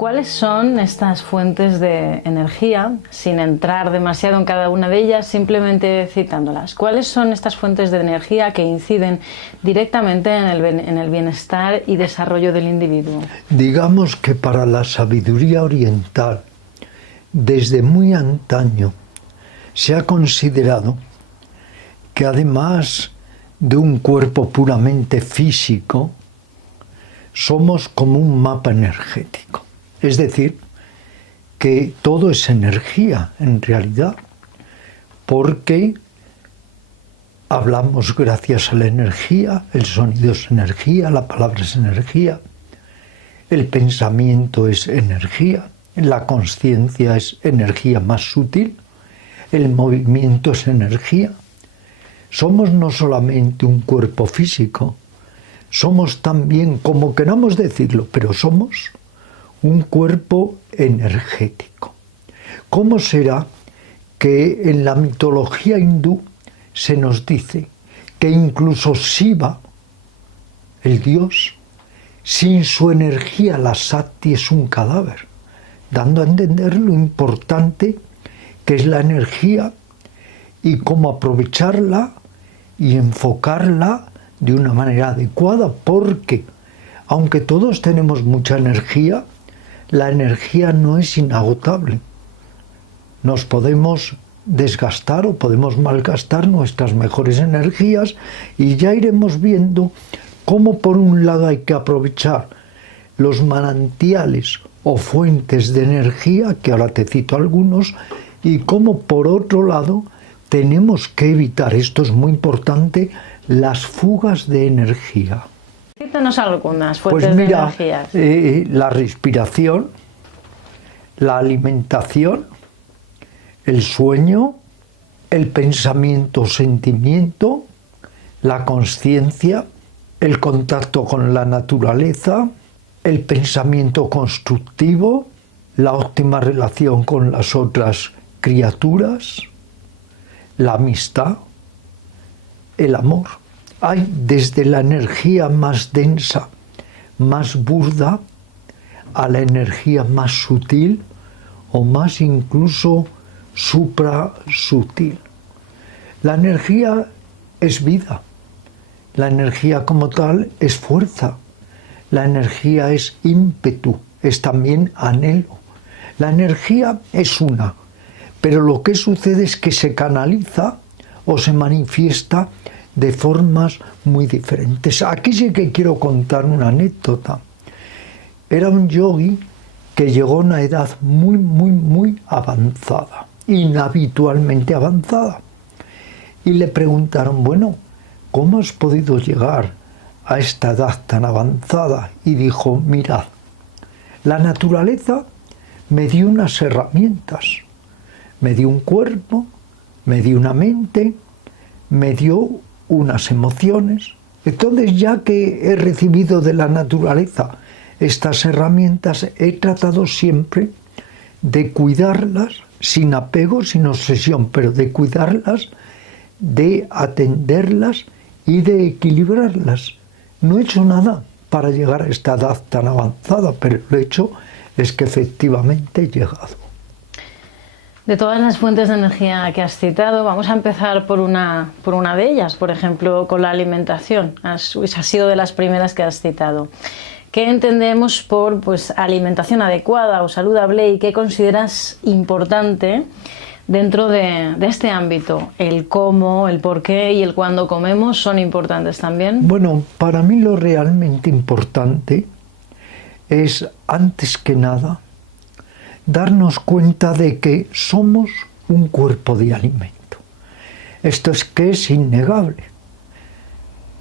¿Cuáles son estas fuentes de energía? Sin entrar demasiado en cada una de ellas, simplemente citándolas. ¿Cuáles son estas fuentes de energía que inciden directamente en el bienestar y desarrollo del individuo? Digamos que para la sabiduría oriental, desde muy antaño, se ha considerado que además de un cuerpo puramente físico, somos como un mapa energético. Es decir, que todo es energía en realidad, porque hablamos gracias a la energía, el sonido es energía, la palabra es energía, el pensamiento es energía, la conciencia es energía más sutil, el movimiento es energía. Somos no solamente un cuerpo físico, somos también, como queramos decirlo, pero somos un cuerpo energético. ¿Cómo será que en la mitología hindú se nos dice que incluso Shiva, el dios, sin su energía la Shakti es un cadáver, dando a entender lo importante que es la energía y cómo aprovecharla y enfocarla de una manera adecuada, porque aunque todos tenemos mucha energía, la energía no es inagotable. Nos podemos desgastar o podemos malgastar nuestras mejores energías y ya iremos viendo cómo por un lado hay que aprovechar los manantiales o fuentes de energía, que ahora te cito algunos, y cómo por otro lado tenemos que evitar, esto es muy importante, las fugas de energía. Cítanos algunas fuentes de energía. La respiración, la alimentación, el sueño, el pensamiento, sentimiento, la conciencia, el contacto con la naturaleza, el pensamiento constructivo, la óptima relación con las otras criaturas, la amistad, el amor. Hay desde la energía más densa, más burda, a la energía más sutil o más incluso suprasutil. La energía es vida, la energía como tal es fuerza, la energía es ímpetu, es también anhelo. La energía es una, pero lo que sucede es que se canaliza o se manifiesta de formas muy diferentes. Aquí sí que quiero contar una anécdota. Era un yogi que llegó a una edad muy avanzada, inhabitualmente avanzada. Y le preguntaron, bueno, ¿cómo has podido llegar a esta edad tan avanzada? Y dijo, mirad, la naturaleza me dio unas herramientas, me dio un cuerpo, me dio una mente, me dio unas emociones. Entonces, ya que he recibido de la naturaleza estas herramientas, he tratado siempre de cuidarlas, sin apego, sin obsesión, pero de cuidarlas, de atenderlas y de equilibrarlas. No he hecho nada para llegar a esta edad tan avanzada, pero el hecho es que efectivamente he llegado. De todas las fuentes de energía que has citado, vamos a empezar por una de ellas, por ejemplo, con la alimentación. Ha sido de las primeras que has citado. ¿Qué entendemos por alimentación adecuada o saludable y qué consideras importante dentro de este ámbito? El cómo, el por qué y el cuándo comemos son importantes también. Bueno, para mí lo realmente importante es, antes que nada, darnos cuenta de que somos un cuerpo de alimento. Esto es que es innegable.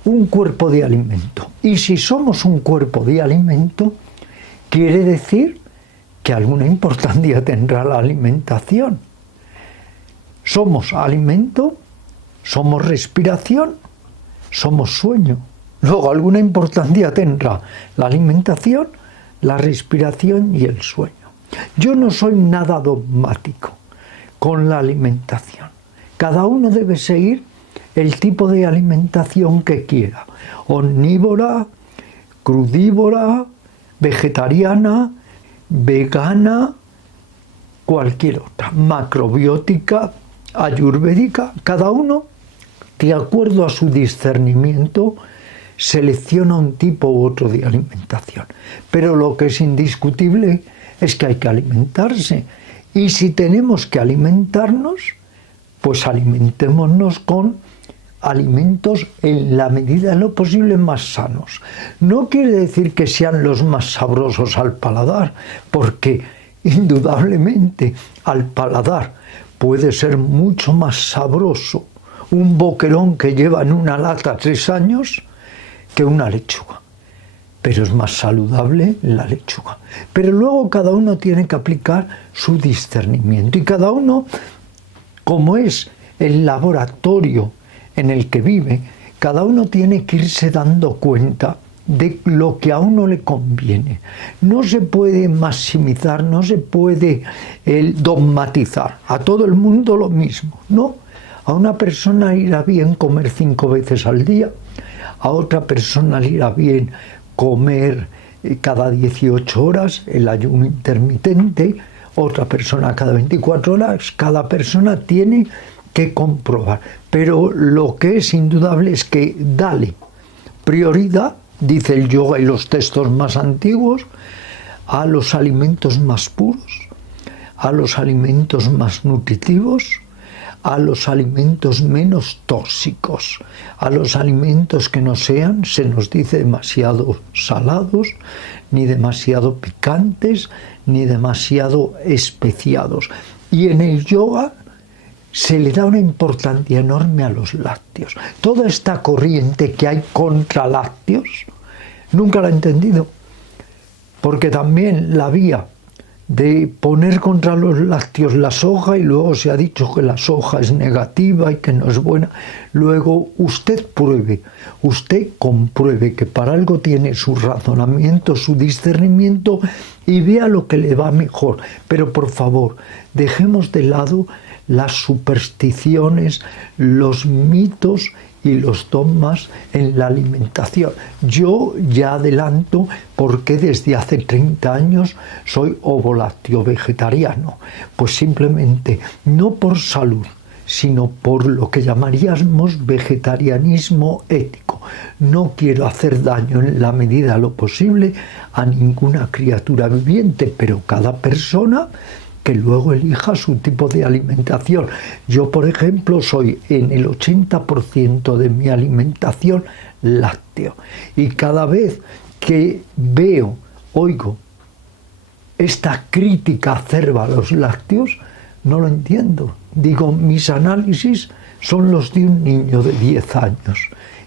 Un cuerpo de alimento. Y si somos un cuerpo de alimento, quiere decir que alguna importancia tendrá la alimentación. Somos alimento, somos respiración, somos sueño. Luego, alguna importancia tendrá la alimentación, la respiración y el sueño. Yo no soy nada dogmático con la alimentación. Cada uno debe seguir el tipo de alimentación que quiera. Omnívora, crudívora, vegetariana, vegana, cualquier otra, macrobiótica, ayurvédica, cada uno, de acuerdo a su discernimiento, selecciona un tipo u otro de alimentación. Pero lo que es indiscutible es que hay que alimentarse. Y si tenemos que alimentarnos, pues alimentémonos con alimentos en la medida de lo posible más sanos. No quiere decir que sean los más sabrosos al paladar, porque indudablemente al paladar puede ser mucho más sabroso un boquerón que lleva en una lata 3 años que una lechuga. Pero es más saludable la lechuga. Pero luego cada uno tiene que aplicar su discernimiento. Y cada uno, como es el laboratorio en el que vive, cada uno tiene que irse dando cuenta de lo que a uno le conviene. No se puede maximizar, no se puede dogmatizar. A todo el mundo lo mismo, no. A una persona le irá bien comer 5 veces al día, a otra persona le irá bien comer cada 18 horas, el ayuno intermitente, otra persona cada 24 horas, cada persona tiene que comprobar. Pero lo que es indudable es que dale prioridad, dice el yoga y los textos más antiguos, a los alimentos más puros, a los alimentos más nutritivos, a los alimentos menos tóxicos, a los alimentos que no sean, se nos dice, demasiado salados, ni demasiado picantes, ni demasiado especiados. Y en el yoga se le da una importancia enorme a los lácteos. Toda esta corriente que hay contra lácteos, nunca la he entendido, porque también la vía de poner contra los lácteos la soja, y luego se ha dicho que la soja es negativa y que no es buena. Luego usted pruebe, usted compruebe que para algo tiene su razonamiento, su discernimiento, y vea lo que le va mejor. Pero por favor, dejemos de lado las supersticiones, los mitos y los dogmas en la alimentación. Yo ya adelanto porque desde hace 30 años soy ovolácteo vegetariano. Pues simplemente, no por salud, sino por lo que llamaríamos vegetarianismo ético. No quiero hacer daño en la medida de lo posible a ninguna criatura viviente, pero cada persona que luego elija su tipo de alimentación. Yo, por ejemplo, soy en el 80% de mi alimentación lácteo. Y cada vez que veo, oigo esta crítica acerba a los lácteos, no lo entiendo. Digo, mis análisis son los de un niño de 10 años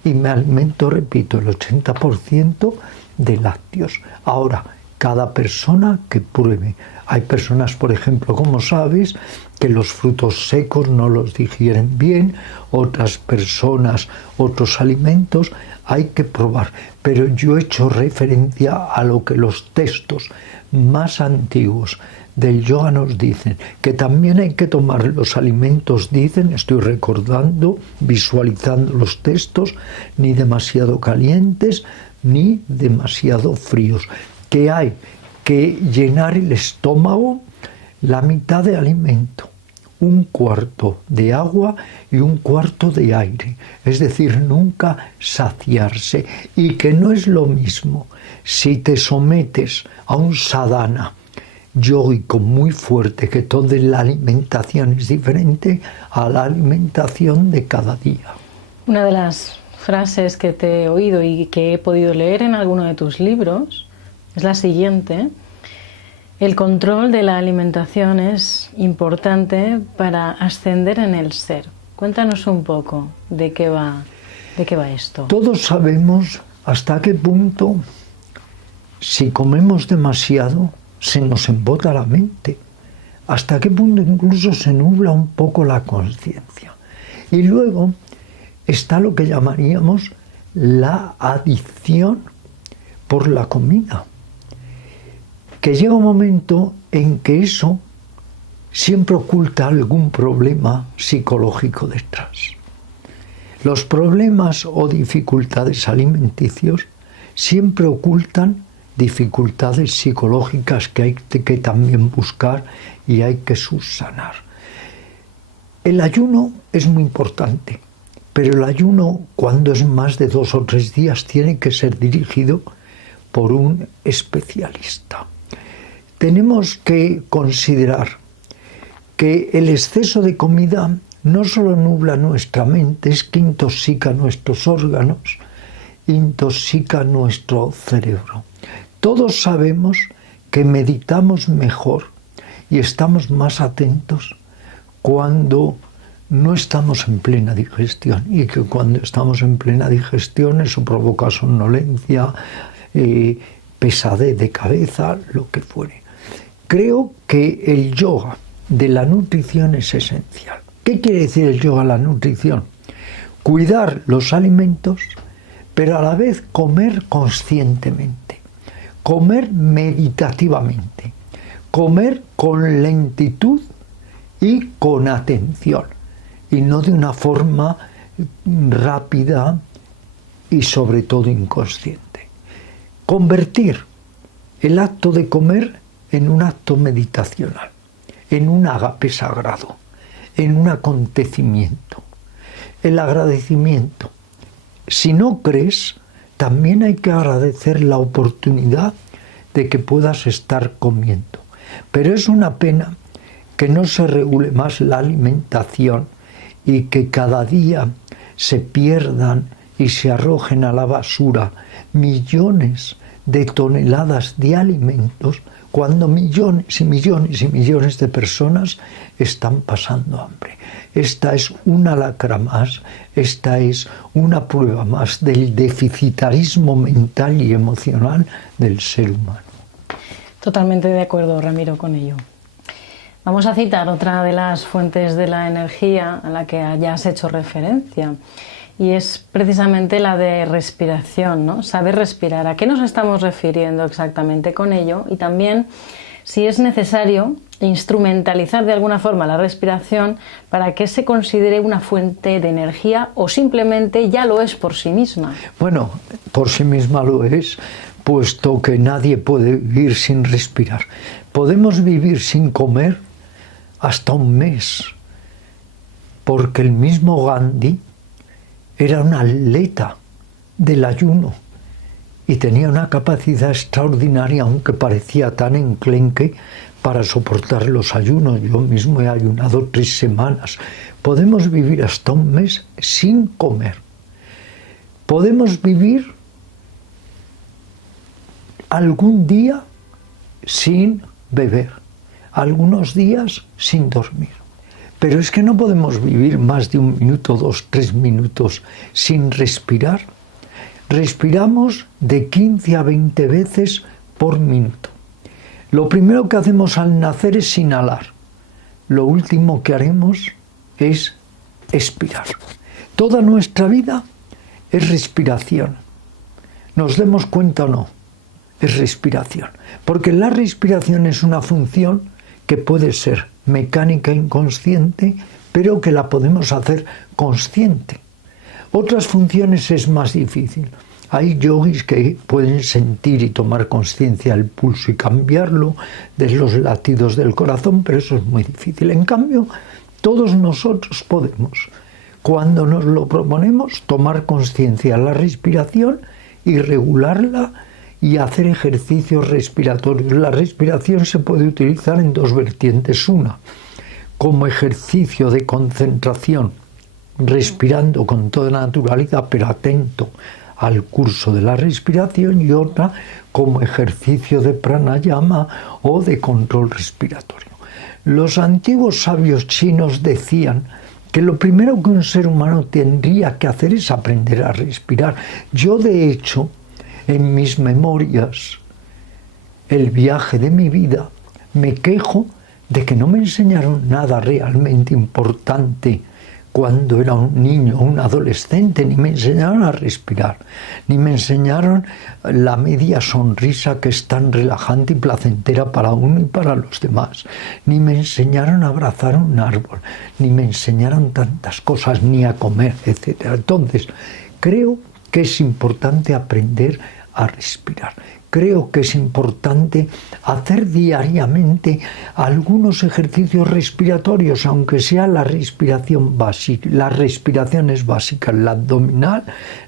y me alimento, repito, el 80% de lácteos. Ahora, cada persona que pruebe. Hay personas, por ejemplo, como sabes, que los frutos secos no los digieren bien, otras personas, otros alimentos, hay que probar. Pero yo he hecho referencia a lo que los textos más antiguos del yoga nos dicen, que también hay que tomar los alimentos, dicen, estoy recordando, visualizando los textos, ni demasiado calientes, ni demasiado fríos, que hay que llenar el estómago la mitad de alimento, 1/4 de agua y 1/4 de aire, es decir, nunca saciarse, y que no es lo mismo si te sometes a un sadhana yógico muy fuerte, que toda la alimentación es diferente a la alimentación de cada día. Una de las frases que te he oído y que he podido leer en alguno de tus libros es la siguiente: el control de la alimentación es importante para ascender en el ser. Cuéntanos un poco de qué va esto. Todos sabemos hasta qué punto, si comemos demasiado, se nos embota la mente. Hasta qué punto incluso se nubla un poco la conciencia. Y luego está lo que llamaríamos la adicción por la comida, que llega un momento en que eso siempre oculta algún problema psicológico detrás. Los problemas o dificultades alimenticios siempre ocultan dificultades psicológicas que hay que también buscar y hay que subsanar. El ayuno es muy importante, pero el ayuno, cuando es más de 2 o 3 días, tiene que ser dirigido por un especialista. Tenemos que considerar que el exceso de comida no solo nubla nuestra mente, es que intoxica nuestros órganos, intoxica nuestro cerebro. Todos sabemos que meditamos mejor y estamos más atentos cuando no estamos en plena digestión, y que cuando estamos en plena digestión eso provoca somnolencia, pesadez de cabeza, lo que fuere. Creo que el yoga de la nutrición es esencial. ¿Qué quiere decir el yoga de la nutrición? Cuidar los alimentos, pero a la vez comer conscientemente, comer meditativamente, comer con lentitud y con atención, y no de una forma rápida y sobre todo inconsciente. Convertir el acto de comer en un acto meditacional, en un ágape sagrado, en un acontecimiento. El agradecimiento. Si no crees, también hay que agradecer la oportunidad de que puedas estar comiendo. Pero es una pena que no se regule más la alimentación y que cada día se pierdan y se arrojen a la basura millones de toneladas de alimentos cuando millones y millones y millones de personas están pasando hambre. Esta es una lacra más, esta es una prueba más del deficitarismo mental y emocional del ser humano. Totalmente de acuerdo, Ramiro, con ello. Vamos a citar otra de las fuentes de la energía a la que ya has hecho referencia, y es precisamente la de respiración, ¿no? Saber respirar. ¿A qué nos estamos refiriendo exactamente con ello? Y también si es necesario instrumentalizar de alguna forma la respiración para que se considere una fuente de energía, o simplemente ya lo es por sí misma. Bueno, por sí misma lo es, puesto que nadie puede vivir sin respirar. Podemos vivir sin comer hasta un mes, porque el mismo Gandhi era un atleta del ayuno y tenía una capacidad extraordinaria, aunque parecía tan enclenque, para soportar los ayunos. Yo mismo he ayunado 3 semanas. Podemos vivir hasta un mes sin comer. Podemos vivir algún día sin beber, algunos días sin dormir. Pero es que no podemos vivir más de 1 minuto, 2, 3 minutos sin respirar. Respiramos de 15 a 20 veces por minuto. Lo primero que hacemos al nacer es inhalar. Lo último que haremos es expirar. Toda nuestra vida es respiración. Nos demos cuenta o no, es respiración. Porque la respiración es una función que puede ser mecánica inconsciente, pero que la podemos hacer consciente. Otras funciones es más difícil. Hay yogis que pueden sentir y tomar conciencia del pulso y cambiarlo, de los latidos del corazón, pero eso es muy difícil. En cambio, todos nosotros podemos, cuando nos lo proponemos, tomar conciencia de la respiración y regularla y hacer ejercicios respiratorios. La respiración se puede utilizar en 2 vertientes. Una, como ejercicio de concentración, respirando con toda naturalidad, pero atento al curso de la respiración, y otra como ejercicio de pranayama o de control respiratorio. Los antiguos sabios chinos decían que lo primero que un ser humano tendría que hacer es aprender a respirar. Yo, de hecho, en mis memorias, el viaje de mi vida, me quejo de que no me enseñaron nada realmente importante cuando era un niño o un adolescente. Ni me enseñaron a respirar, ni me enseñaron la media sonrisa, que es tan relajante y placentera para uno y para los demás, ni me enseñaron a abrazar un árbol, ni me enseñaron tantas cosas, ni a comer, etc. Entonces, creo que es importante aprender a respirar. creo que es importante hacer diariamente algunos ejercicios respiratorios, aunque sea la respiración básica. La respiración es básica, la abdominal,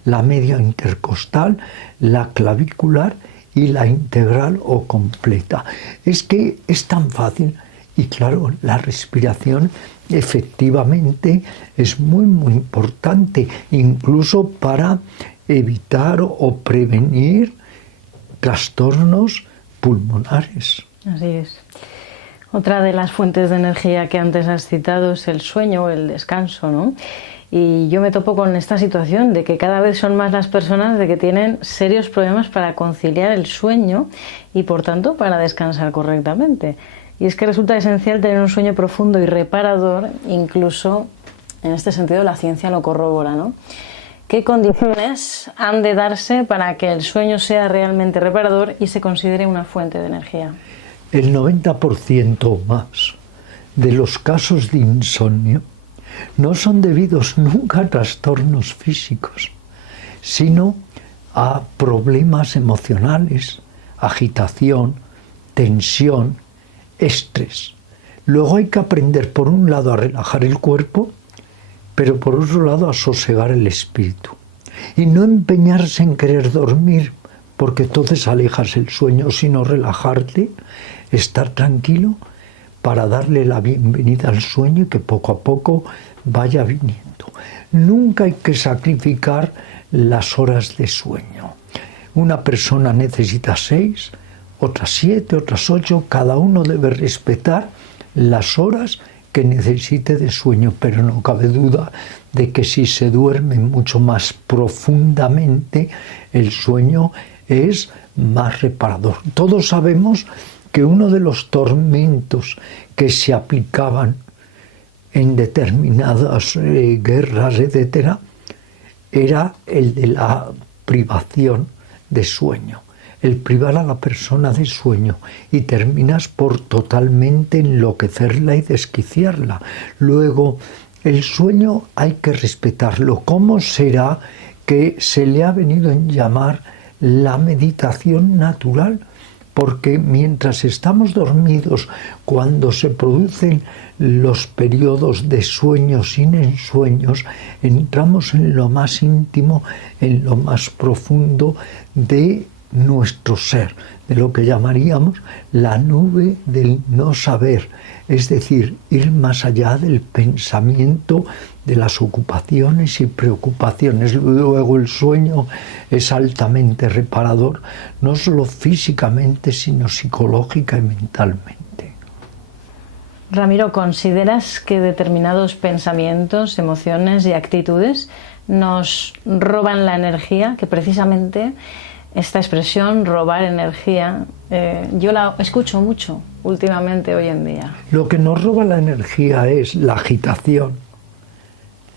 la media intercostal, la clavicular y la integral o completa. Es que es tan fácil y claro, la respiración efectivamente es muy importante, incluso para evitar o prevenir trastornos pulmonares. Así es. Otra de las fuentes de energía que antes has citado es el sueño o el descanso, ¿no? Y yo me topo con esta situación de que cada vez son más las personas de que tienen serios problemas para conciliar el sueño y por tanto para descansar correctamente. Y es que resulta esencial tener un sueño profundo y reparador, incluso en este sentido la ciencia lo corrobora, ¿no? ¿Qué condiciones han de darse para que el sueño sea realmente reparador y se considere una fuente de energía? El 90% o más de los casos de insomnio no son debidos nunca a trastornos físicos, sino a problemas emocionales, agitación, tensión, estrés. Luego hay que aprender por un lado a relajar el cuerpo, pero por otro lado a sosegar el espíritu. Y no empeñarse en querer dormir, porque entonces alejas el sueño, sino relajarte, estar tranquilo para darle la bienvenida al sueño y que poco a poco vaya viniendo. Nunca hay que sacrificar las horas de sueño. Una persona necesita 6, otras 7, otras 8, cada uno debe respetar las horas que necesite de sueño, pero no cabe duda de que si se duerme mucho más profundamente, el sueño es más reparador. Todos sabemos que uno de los tormentos que se aplicaban en determinadas guerras, etcétera, era el de la privación de sueño, el privar a la persona de sueño, y terminas por totalmente enloquecerla y desquiciarla. Luego, el sueño hay que respetarlo. ¿Cómo será que se le ha venido a llamar la meditación natural? Porque mientras estamos dormidos, cuando se producen los periodos de sueños sin ensueños, entramos en lo más íntimo, en lo más profundo de nuestro ser, de lo que llamaríamos la nube del no saber, es decir, ir más allá del pensamiento, de las ocupaciones y preocupaciones. Luego el sueño es altamente reparador, no solo físicamente, sino psicológica y mentalmente. Ramiro, ¿consideras que determinados pensamientos, emociones y actitudes nos roban la energía? Que precisamente esta expresión, robar energía, yo la escucho mucho últimamente hoy en día. Lo que nos roba la energía es la agitación,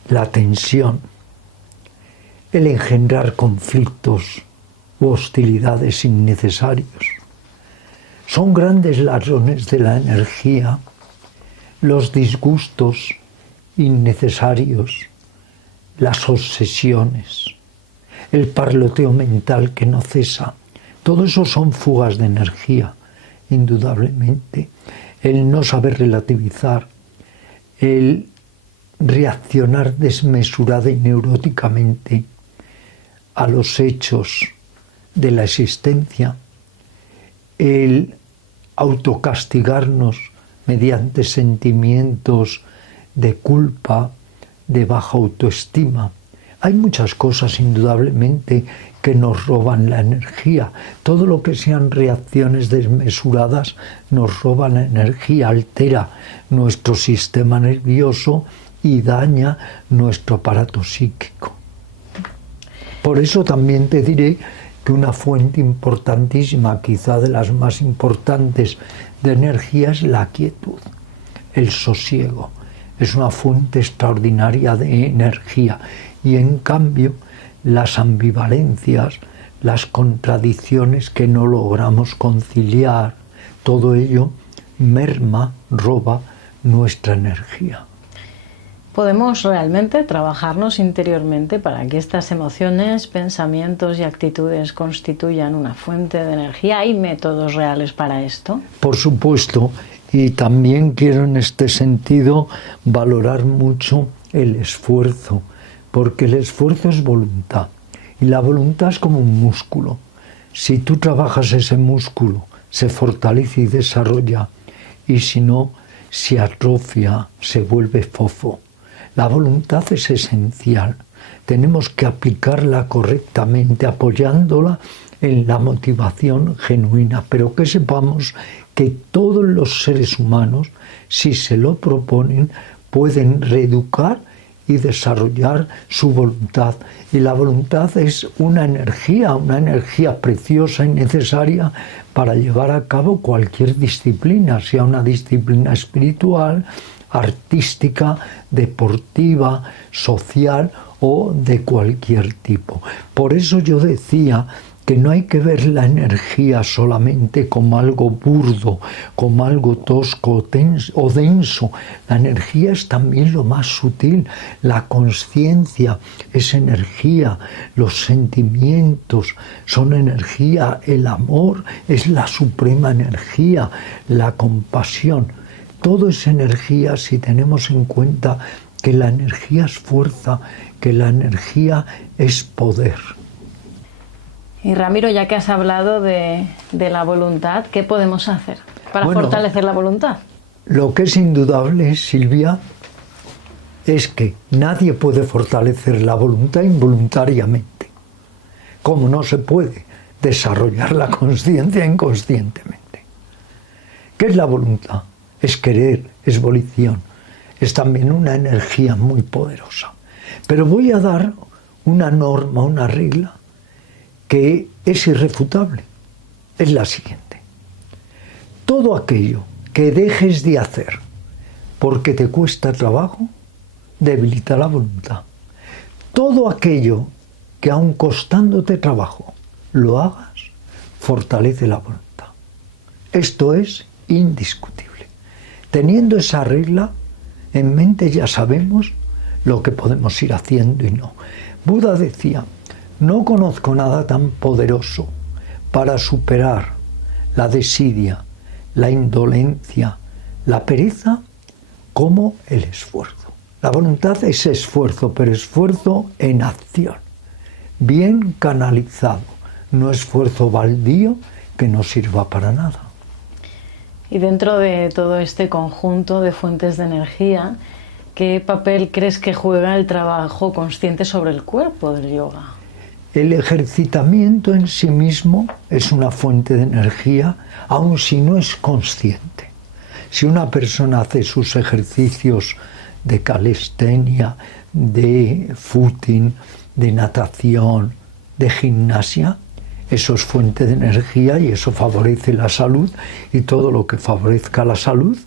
la tensión, el engendrar conflictos u hostilidades innecesarios. Son grandes ladrones de la energía los disgustos innecesarios, las obsesiones, el parloteo mental que no cesa. Todo eso son fugas de energía, indudablemente. El no saber relativizar, el reaccionar desmesurada y neuróticamente a los hechos de la existencia, el autocastigarnos mediante sentimientos de culpa, de baja autoestima. Hay muchas cosas indudablemente que nos roban la energía. Todo lo que sean reacciones desmesuradas nos roba la energía, altera nuestro sistema nervioso y daña nuestro aparato psíquico. Por eso también te diré que una fuente importantísima, quizá de las más importantes de energía, es la quietud, el sosiego. Es una fuente extraordinaria de energía. Y en cambio, las ambivalencias, las contradicciones que no logramos conciliar, todo ello merma, roba nuestra energía. podemos realmente trabajarnos interiormente para que estas emociones, pensamientos y actitudes constituyan una fuente de energía. ¿Hay métodos reales para esto? Por supuesto, y también quiero en este sentido valorar mucho el esfuerzo, porque el esfuerzo es voluntad y la voluntad es como un músculo. Si tú trabajas ese músculo, se fortalece y desarrolla, y si no, se atrofia, se vuelve fofo. La voluntad es esencial. Tenemos que aplicarla correctamente, apoyándola en la motivación genuina, pero que sepamos que todos los seres humanos, si se lo proponen, pueden reeducar y desarrollar su voluntad. Y la voluntad es una energía preciosa y necesaria para llevar a cabo cualquier disciplina, sea una disciplina espiritual, artística, deportiva, social o de cualquier tipo. Por eso yo decía que no hay que ver la energía solamente como algo burdo, como algo tosco o denso. La energía es también lo más sutil. La conciencia es energía, los sentimientos son energía, el amor es la suprema energía, la compasión. Todo es energía si tenemos en cuenta que la energía es fuerza, que la energía es poder. Y Ramiro, ya que has hablado de la voluntad, ¿qué podemos hacer para fortalecer la voluntad? Lo que es indudable, Silvia, es que nadie puede fortalecer la voluntad involuntariamente. Como no se puede desarrollar la conciencia inconscientemente. ¿Qué es la voluntad? Es querer, es volición, es también una energía muy poderosa. Pero voy a dar una norma, una regla, que es irrefutable. Es la siguiente. Todo aquello que dejes de hacer porque te cuesta trabajo, debilita la voluntad. Todo aquello que aun costándote trabajo lo hagas, fortalece la voluntad. Esto es indiscutible. Teniendo esa regla en mente ya sabemos lo que podemos ir haciendo y no. Buda decía: no conozco nada tan poderoso para superar la desidia, la indolencia, la pereza, como el esfuerzo. La voluntad es esfuerzo, pero esfuerzo en acción, bien canalizado, no esfuerzo baldío que no sirva para nada. Y dentro de todo este conjunto de fuentes de energía, ¿qué papel crees que juega el trabajo consciente sobre el cuerpo del yoga? El ejercitamiento en sí mismo es una fuente de energía, aun si no es consciente. Si una persona hace sus ejercicios de calistenia, de footing, de natación, de gimnasia, eso es fuente de energía y eso favorece la salud, y todo lo que favorezca la salud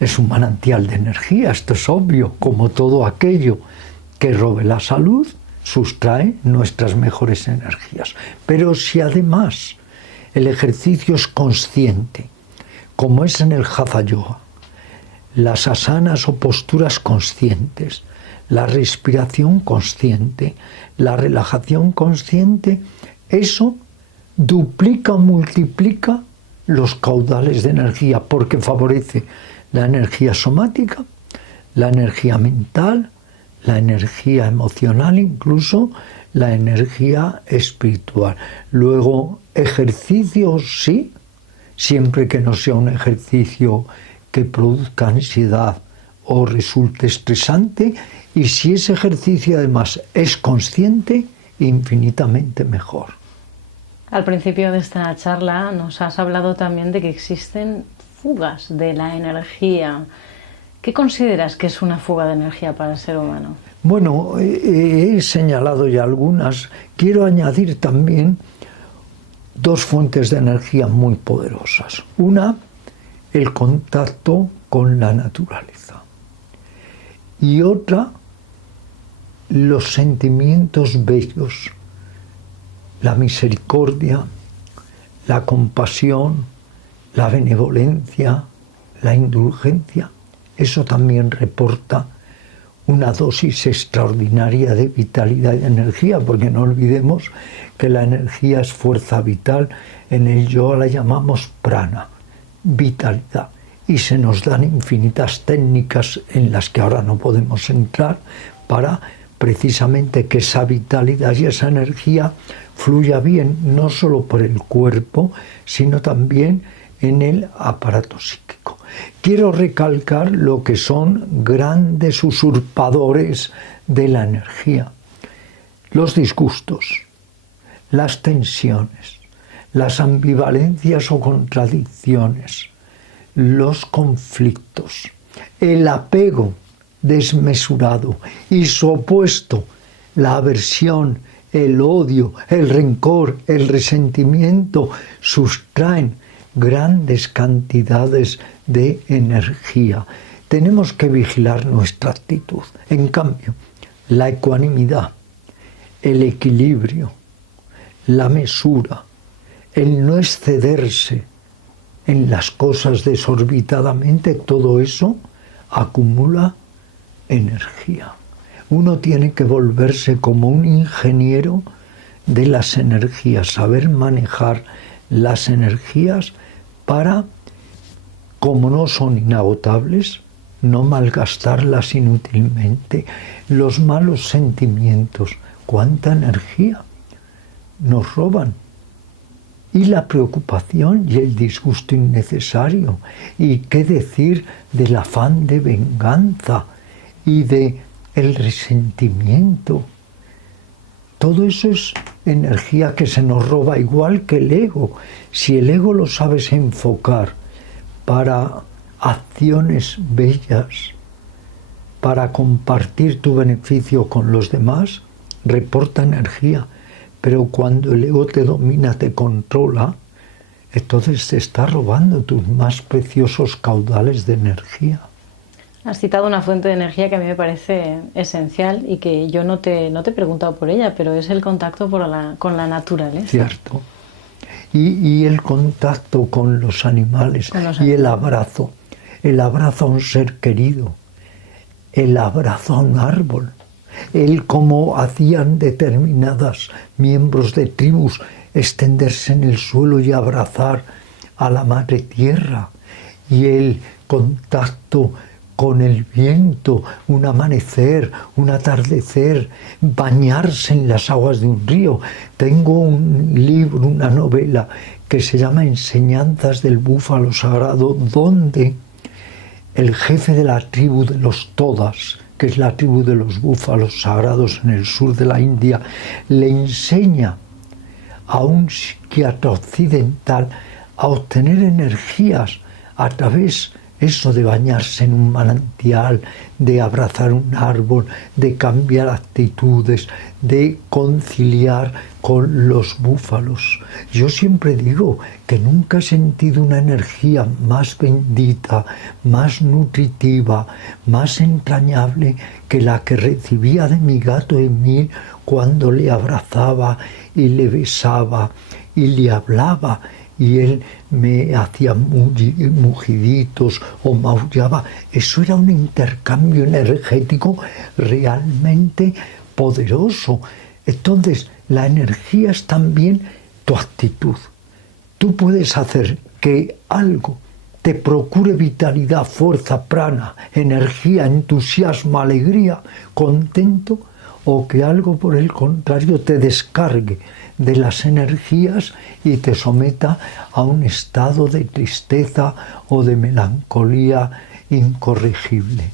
es un manantial de energía. Esto es obvio, como todo aquello que robe la salud sustrae nuestras mejores energías. Pero si además el ejercicio es consciente, como es en el Hatha Yoga, las asanas o posturas conscientes, la respiración consciente, la relajación consciente, eso duplica o multiplica los caudales de energía, porque favorece la energía somática, la energía mental, la energía emocional, incluso la energía espiritual. Luego, ejercicio sí, siempre que no sea un ejercicio que produzca ansiedad o resulte estresante, y si ese ejercicio además es consciente, infinitamente mejor. Al principio de esta charla nos has hablado también de que existen fugas de la energía. ¿Qué consideras que es una fuga de energía para el ser humano? Bueno, he señalado ya algunas. Quiero añadir también dos fuentes de energía muy poderosas. Una, el contacto con la naturaleza. Y otra, los sentimientos bellos, la misericordia, la compasión, la benevolencia, la indulgencia. Eso también reporta una dosis extraordinaria de vitalidad y de energía, porque no olvidemos que la energía es fuerza vital, en el yoga la llamamos prana, vitalidad, y se nos dan infinitas técnicas en las que ahora no podemos entrar para precisamente que esa vitalidad y esa energía fluya bien, no solo por el cuerpo, sino también en el aparato psíquico. Quiero recalcar lo que son grandes usurpadores de la energía: los disgustos, las tensiones, las ambivalencias o contradicciones, los conflictos, el apego desmesurado y su opuesto, la aversión, el odio, el rencor, el resentimiento, sustraen grandes cantidades de energía. Tenemos que vigilar nuestra actitud. En cambio, la ecuanimidad, el equilibrio, la mesura, el no excederse en las cosas desorbitadamente, todo eso acumula energía. Uno tiene que volverse como un ingeniero de las energías, saber manejar las energías para, como no son inagotables, no malgastarlas inútilmente. Los malos sentimientos, ¿cuánta energía nos roban? Y la preocupación y el disgusto innecesario. Y qué decir del afán de venganza y de el resentimiento. Todo eso es energía que se nos roba, igual que el ego. Si el ego lo sabes enfocar para acciones bellas, para compartir tu beneficio con los demás, reporta energía. Pero cuando el ego te domina, te controla, entonces te está robando tus más preciosos caudales de energía. Has citado una fuente de energía que a mí me parece esencial y que yo no te he preguntado por ella, pero es el contacto con la naturaleza. Cierto. Y el contacto con los animales, y el abrazo a un ser querido, el abrazo a un árbol, el cómo hacían determinadas miembros de tribus extenderse en el suelo y abrazar a la madre tierra, y el contacto con el viento, un amanecer, un atardecer, bañarse en las aguas de un río. Tengo un libro, una novela que se llama Enseñanzas del búfalo sagrado, donde el jefe de la tribu de los Todas, que es la tribu de los búfalos sagrados en el sur de la India, le enseña a un psiquiatra occidental a obtener energías a través eso de bañarse en un manantial, de abrazar un árbol, de cambiar actitudes, de conciliar con los búfalos. Yo siempre digo que nunca he sentido una energía más bendita, más nutritiva, más entrañable que la que recibía de mi gato Emil cuando le abrazaba y le besaba y le hablaba. Y él me hacía mugiditos o maullaba. Eso era un intercambio energético realmente poderoso. Entonces, la energía es también tu actitud. Tú puedes hacer que algo te procure vitalidad, fuerza, prana, energía, entusiasmo, alegría, contento, o que algo por el contrario te descargue de las energías y te someta a un estado de tristeza o de melancolía incorregible.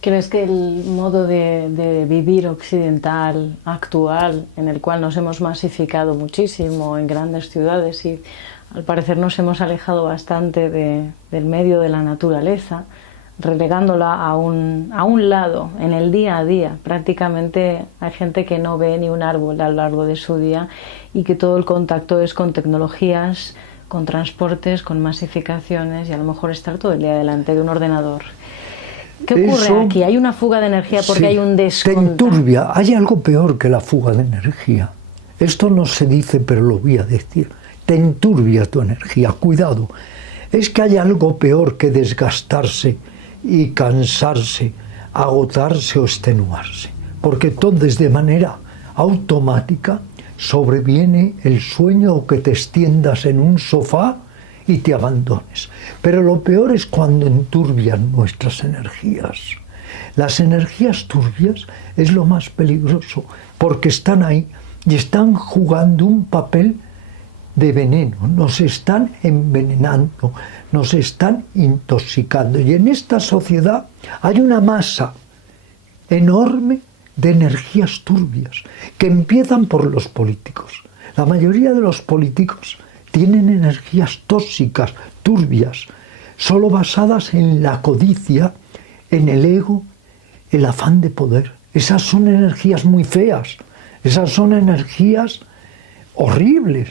¿Crees que el modo de vivir occidental actual, en el cual nos hemos masificado muchísimo en grandes ciudades y al parecer nos hemos alejado bastante del medio de la naturaleza, relegándola a un lado en el día a día? Prácticamente hay gente que no ve ni un árbol a lo largo de su día y que todo el contacto es con tecnologías, con transportes, con masificaciones y a lo mejor estar todo el día delante de un ordenador. ¿Qué ocurre aquí? ¿Hay una fuga de energía porque hay un descontacto? Te enturbia. Hay algo peor que la fuga de energía. Esto no se dice, pero lo voy a decir. Te enturbia tu energía. Cuidado. Es que hay algo peor que desgastarse y cansarse agotarse o extenuarse, porque entonces de manera automática sobreviene el sueño o que te extiendas en un sofá y te abandones. Pero lo peor es cuando enturbian nuestras energías. Las energías turbias es lo más peligroso, porque están ahí y están jugando un papel de veneno, nos están envenenando, nos están intoxicando. Y en esta sociedad hay una masa enorme de energías turbias que empiezan por los políticos. La mayoría de los políticos tienen energías tóxicas, turbias, solo basadas en la codicia, en el ego, el afán de poder. Esas son energías muy feas, esas son energías horribles.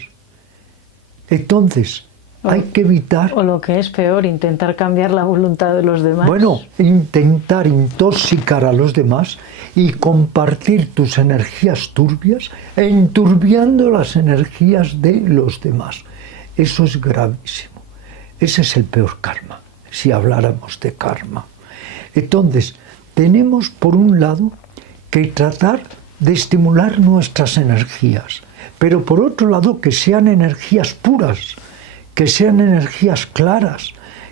Entonces, hay que evitar... O lo que es peor, intentar cambiar la voluntad de los demás. Bueno, intentar intoxicar a los demás y compartir tus energías turbias, enturbiando las energías de los demás. Eso es gravísimo. Ese es el peor karma, si habláramos de karma. Entonces, tenemos por un lado que tratar de estimular nuestras energías, pero por otro lado que sean energías puras, que sean energías claras,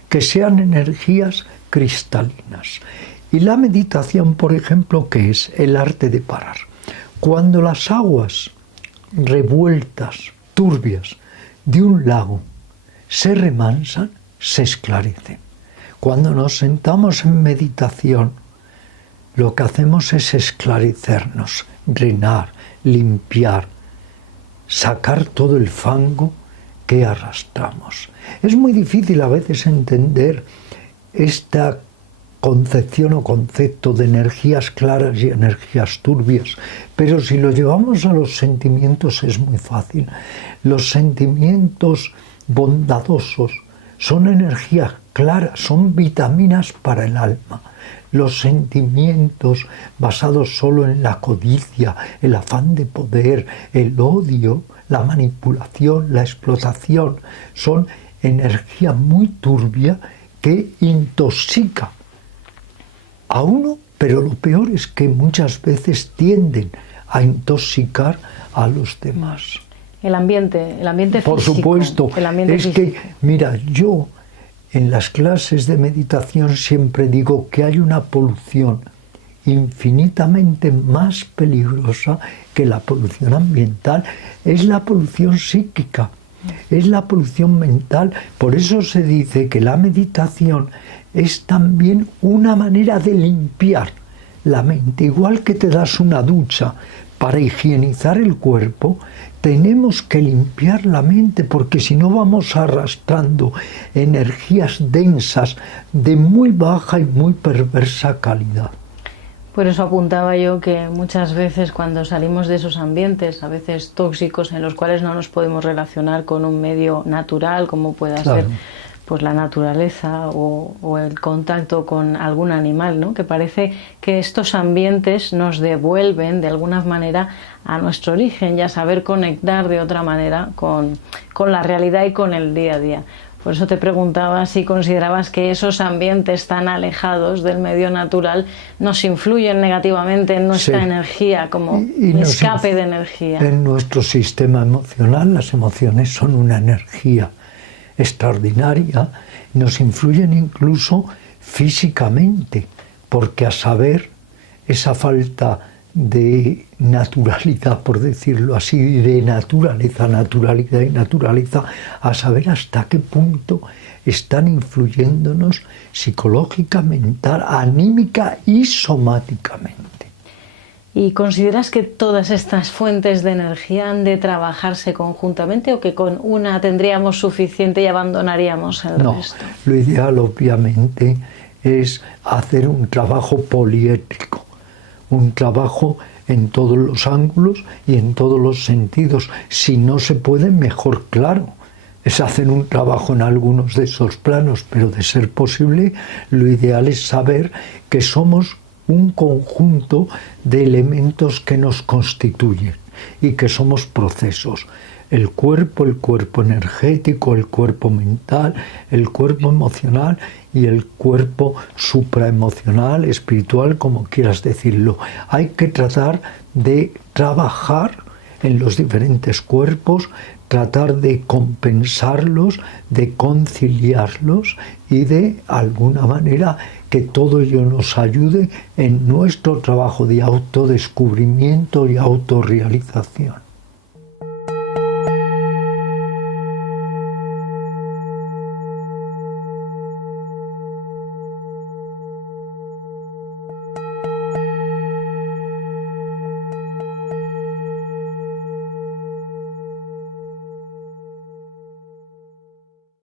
que sean energías cristalinas. Y la meditación, por ejemplo, ¿qué es? El arte de parar. Cuando las aguas revueltas, turbias, de un lago se remansan, se esclarecen. Cuando nos sentamos en meditación, lo que hacemos es esclarecernos, drenar, limpiar, sacar todo el fango que arrastramos. Es muy difícil a veces entender esta concepción o concepto de energías claras y energías turbias, pero si lo llevamos a los sentimientos es muy fácil. Los sentimientos bondadosos son energías claras, son vitaminas para el alma. Los sentimientos basados solo en la codicia, el afán de poder, el odio, la manipulación, la explotación, son energía muy turbia que intoxica a uno, pero lo peor es que muchas veces tienden a intoxicar a los demás. El ambiente físico. Por supuesto, es que, mira, yo en las clases de meditación siempre digo que hay una polución infinitamente más peligrosa que la polución ambiental, es la polución psíquica, es la polución mental. Por eso se dice que la meditación es también una manera de limpiar la mente. Igual que te das una ducha para higienizar el cuerpo, tenemos que limpiar la mente, porque si no vamos arrastrando energías densas de muy baja y muy perversa calidad. Por eso apuntaba yo que muchas veces cuando salimos de esos ambientes, a veces tóxicos, en los cuales no nos podemos relacionar con un medio natural, como pueda ser pues la naturaleza o el contacto con algún animal, ¿no? Que parece que estos ambientes nos devuelven de alguna manera a nuestro origen y a saber conectar de otra manera con la realidad y con el día a día. Por eso te preguntaba si considerabas que esos ambientes tan alejados del medio natural nos influyen negativamente en nuestra energía, como un escape de energía. En nuestro sistema emocional, las emociones son una energía extraordinaria, nos influyen incluso físicamente, porque a saber, esa falta de naturalidad, por decirlo así, de naturaleza, a saber hasta qué punto están influyéndonos psicológica, mental, anímica y somáticamente. ¿Y consideras que todas estas fuentes de energía han de trabajarse conjuntamente o que con una tendríamos suficiente y abandonaríamos el resto? Lo ideal obviamente es hacer un trabajo poliédrico, un trabajo en todos los ángulos y en todos los sentidos. Si no se puede, mejor, claro, es hacer un trabajo en algunos de esos planos, pero de ser posible, lo ideal es saber que somos un conjunto de elementos que nos constituyen y que somos procesos. el cuerpo energético, el cuerpo mental, el cuerpo emocional y el cuerpo supraemocional, espiritual, como quieras decirlo. Hay que tratar de trabajar en los diferentes cuerpos, tratar de compensarlos, de conciliarlos y de alguna manera que todo ello nos ayude en nuestro trabajo de autodescubrimiento y autorrealización.